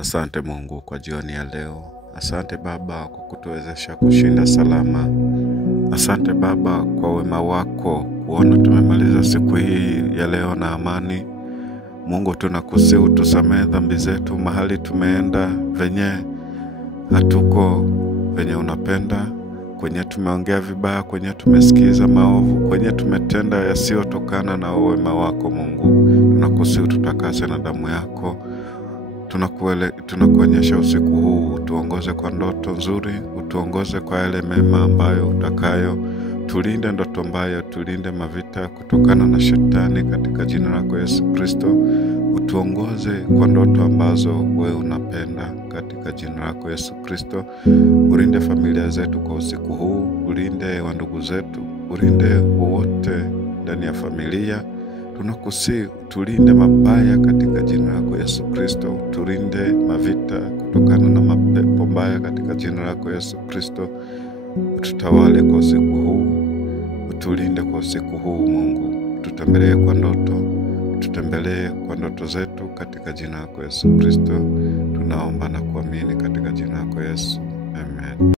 Asante Mungu kwa jioni ya leo. Asante Baba kwa kutuwezesha kushinda salama. Asante Baba kwa wema wako kuona tumemaliza siku hii ya leo na amani. Mungu tunakusihi utusamehe dhambi zetu mahali tumeenda venye hatuko venye unapenda, kwenye tumeongea vibaya, kwenye tumesikiza maovu, kwenye tumetenda yasiyotokana na wema wako Mungu. Tunakusihi ututakase na damu yako. Tunakuonyesha usiku huu, utuongoze kwa ndoto nzuri, utuongoze kwa yale mema ambayo utakayo. Tulinde ndoto mbaya, tulinde mavita kutokana na shetani katika jina lako Yesu Kristo. Utuongoze kwa ndoto ambazo wewe unapenda katika jina lako Yesu Kristo. Ulinde familia zetu kwa usiku huu, ulinde wa ndugu zetu, ulinde wote ndani ya familia. Tunakusihi tulinde mabaya katika jina lako Yesu Kristo. Tulinde mavita kutokana na mapepo mbaya katika jina lako Yesu Kristo. Ututawale kwa usiku huu, utulinde kwa usiku huu Mungu. Tutembelee kwa ndoto, tutembelee kwa ndoto zetu katika jina lako Yesu Kristo. Tunaomba na kuamini katika jina lako Yesu. Amen.